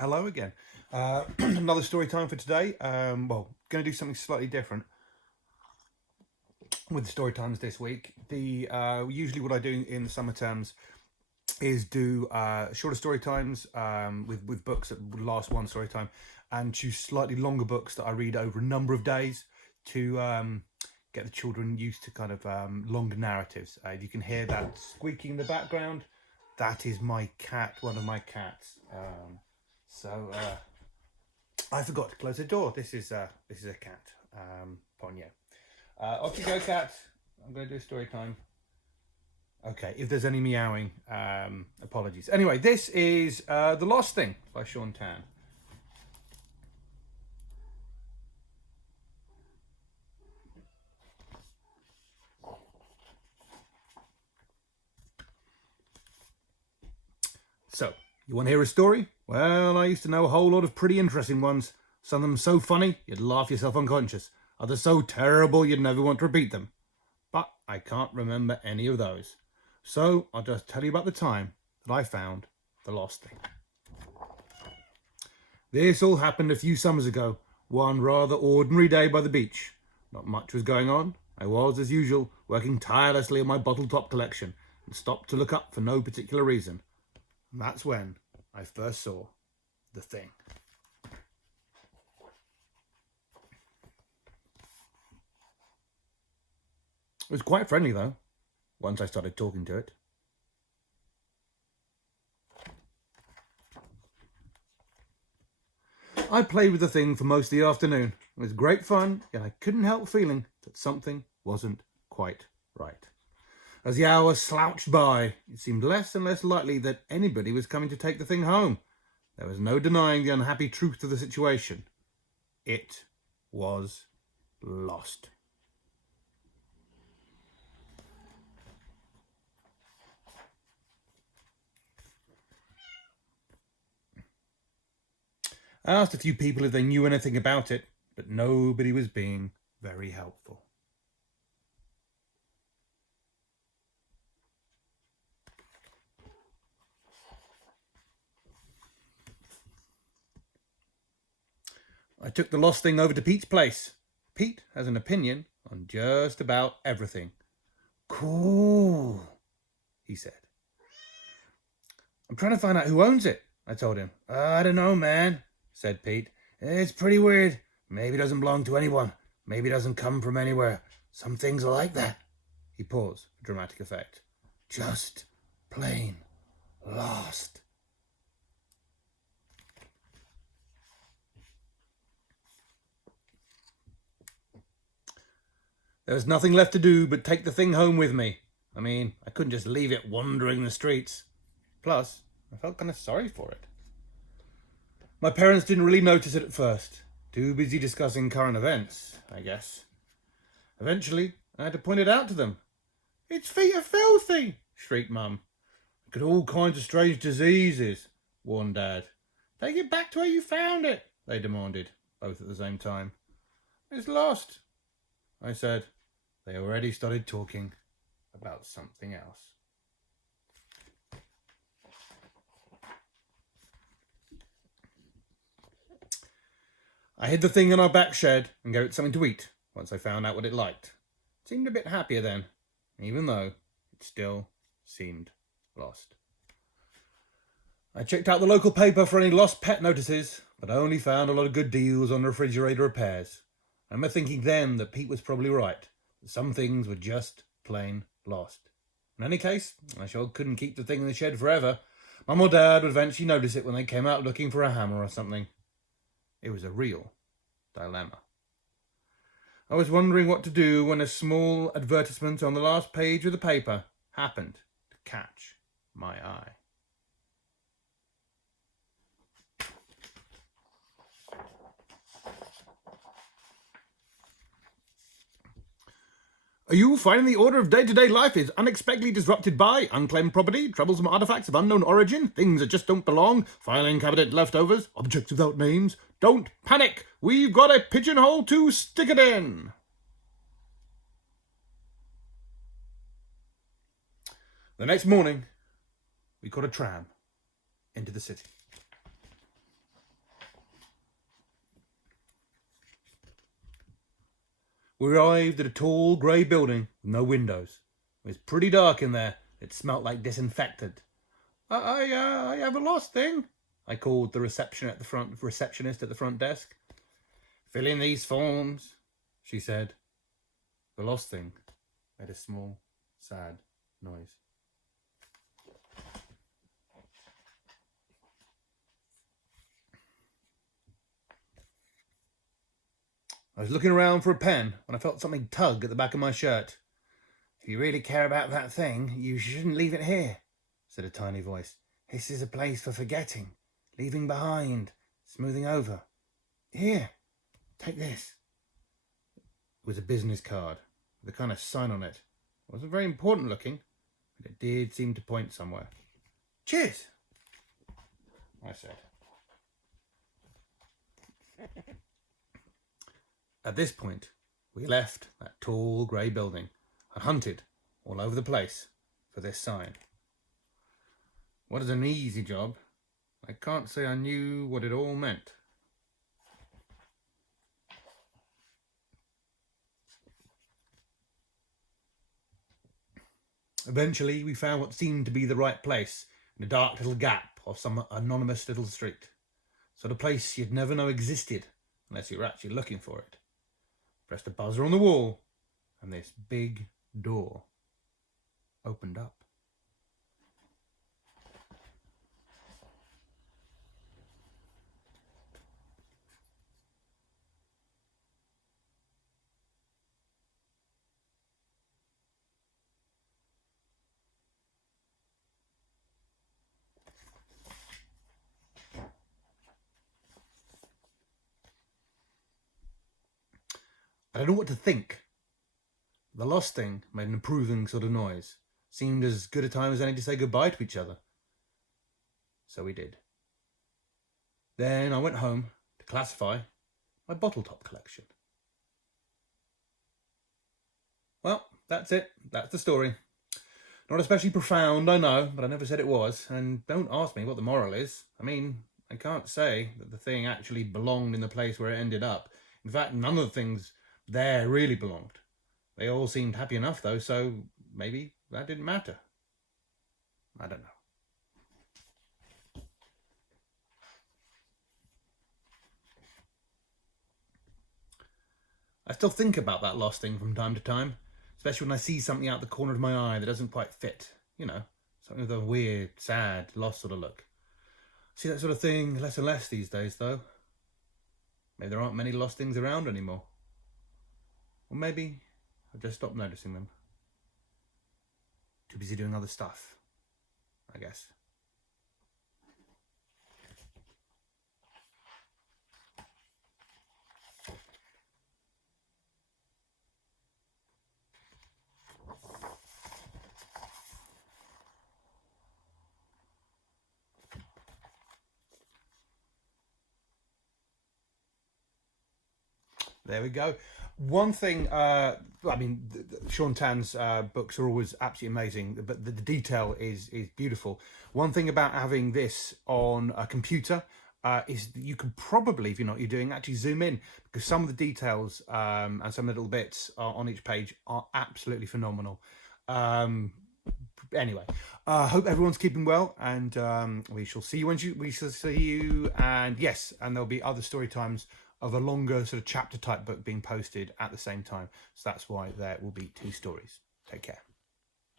Hello again. Another story time for today. Well, going to do something slightly different with the story times this week. Usually what I do in the summer terms is do shorter story times with books that would last one story time, and choose slightly longer books that I read over a number of days to get the children used to kind of longer narratives. You can hear that squeaking in the background. That is my cat, one of my cats. So I forgot to close the door. This is a cat, Ponyo. Off you go, cat. I'm going to do a story time. Okay, if there's any meowing, apologies. Anyway, this is The Lost Thing by Sean Tan. So, you want to hear a story? Well, I used to know a whole lot of pretty interesting ones. Some of them so funny, you'd laugh yourself unconscious. Others so terrible, you'd never want to repeat them. But I can't remember any of those. So, I'll just tell you about the time that I found the lost thing. This all happened a few summers ago, one rather ordinary day by the beach. Not much was going on. I was, as usual, working tirelessly on my bottle top collection and stopped to look up for no particular reason. And that's when I first saw the thing. It was quite friendly, though, once I started talking to it. I played with the thing for most of the afternoon. It was great fun, yet I couldn't help feeling that something wasn't quite right. As the hours slouched by, it seemed less and less likely that anybody was coming to take the thing home. There was no denying the unhappy truth of the situation. It was lost. I asked a few people if they knew anything about it, but nobody was being very helpful. I took the lost thing over to Pete's place. Pete has an opinion on just about everything. Cool, he said. I'm trying to find out who owns it, I told him. I don't know, man, said Pete. It's pretty weird. Maybe it doesn't belong to anyone. Maybe it doesn't come from anywhere. Some things are like that. He paused for dramatic effect. Just plain lost. There was nothing left to do but take the thing home with me. I mean, I couldn't just leave it wandering the streets. Plus, I felt kind of sorry for it. My parents didn't really notice it at first. Too busy discussing current events, I guess. Eventually, I had to point it out to them. Its feet are filthy, shrieked Mum. It got all kinds of strange diseases, warned Dad. Take it back to where you found it, they demanded, both at the same time. It's lost, I said. They already started talking about something else. I hid the thing in our back shed and gave it something to eat once I found out what it liked. It seemed a bit happier then, even though it still seemed lost. I checked out the local paper for any lost pet notices, but I only found a lot of good deals on refrigerator repairs. I remember thinking then that Pete was probably right. Some things were just plain lost. In any case, I sure couldn't keep the thing in the shed forever. Mum or Dad would eventually notice it when they came out looking for a hammer or something. It was a real dilemma. I was wondering what to do when a small advertisement on the last page of the paper happened to catch my eye. Are you finding the order of day-to-day life is unexpectedly disrupted by unclaimed property, troublesome artifacts of unknown origin, things that just don't belong, filing cabinet leftovers, objects without names? Don't panic! We've got a pigeonhole to stick it in! The next morning, we caught a tram into the city. We arrived at a tall grey building with no windows. It was pretty dark in there. It smelt like disinfectant. I have a lost thing, I called the receptionist at the front desk. Fill in these forms, she said. The lost thing made a small, sad noise. I was looking around for a pen when I felt something tug at the back of my shirt. If you really care about that thing, you shouldn't leave it here, said a tiny voice. This is a place for forgetting, leaving behind, smoothing over. Here, take this. It was a business card with a kind of sign on it. It wasn't very important looking, but it did seem to point somewhere. Cheers, I said. At this point, we left that tall grey building and hunted all over the place for this sign. What is an easy job? I can't say I knew what it all meant. Eventually, we found what seemed to be the right place in a dark little gap of some anonymous little street. Sort of place you'd never know existed unless you were actually looking for it. Pressed a buzzer on the wall, and this big door opened up. I don't know what to think. The lost thing made an approving sort of noise. Seemed as good a time as any to say goodbye to each other. So we did. Then I went home to classify my bottle top collection. Well, that's it. That's the story. Not especially profound, I know, but I never said it was. And don't ask me what the moral is. I mean, I can't say that the thing actually belonged in the place where it ended up. In fact, none of the things there really belonged. They all seemed happy enough, though, so maybe that didn't matter. I don't know. I still think about that lost thing from time to time, especially when I see something out the corner of my eye that doesn't quite fit. You know, something with a weird, sad, lost sort of look. I see that sort of thing less and less these days, though. Maybe there aren't many lost things around anymore. Or maybe I've just stopped noticing them. Too busy doing other stuff, I guess. There we go. One thing, Sean Tan's books are always absolutely amazing, but the detail is beautiful. One thing about having this on a computer is that you can probably, if you know what you're doing, actually zoom in, because some of the details and some of the little bits on each page are absolutely phenomenal. Anyway, hope everyone's keeping well, and we shall see you. And yes, and there'll be other story times of a longer sort of chapter type book being posted at the same time. So that's why there will be 2 stories. Take care.